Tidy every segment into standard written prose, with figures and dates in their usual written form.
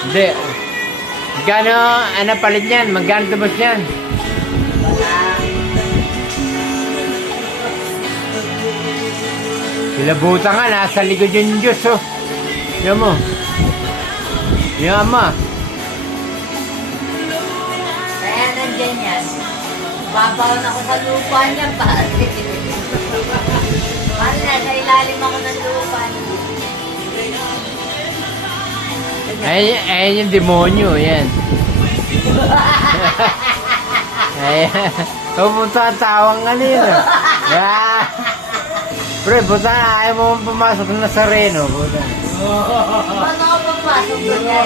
Hindi. Magkano, ano palit yan? Magkano tubos yan? Silabutan nga, nasa likod yung Diyos, oh. Yan mo. Yan, ama. Kaya nandyan yan. Babaon ako sa lupa niya, pare. Pare, nasa ilalim ako ng lupa niya. Ayan yung demonyo, yan. Ayan. Pupunta ang tawang kanina. Yeah. Pre, puta na, ayaw mo pumasok na sa Reno. Puta. Paano ako papasok doon yan?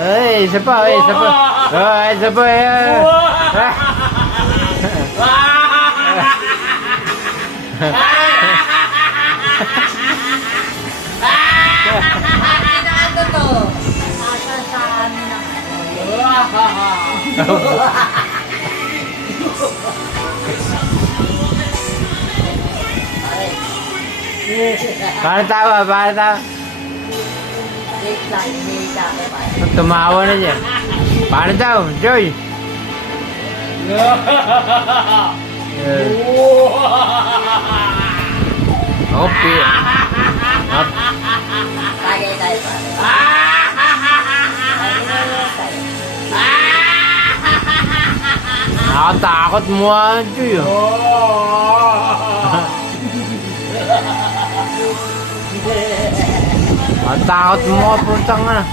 Ay, isa pa, isa pa. Isa pa, yan. Ano to? Nasa sa amin ang Paano tawa? Paano tawa? Wait lang, hindi ka ako pa. Tumawa na niya. Paano daw, Joy? Okay. Tagay tayo pare. Nakatakot mo ah, Joy. Ang takot mo ka, puntang na.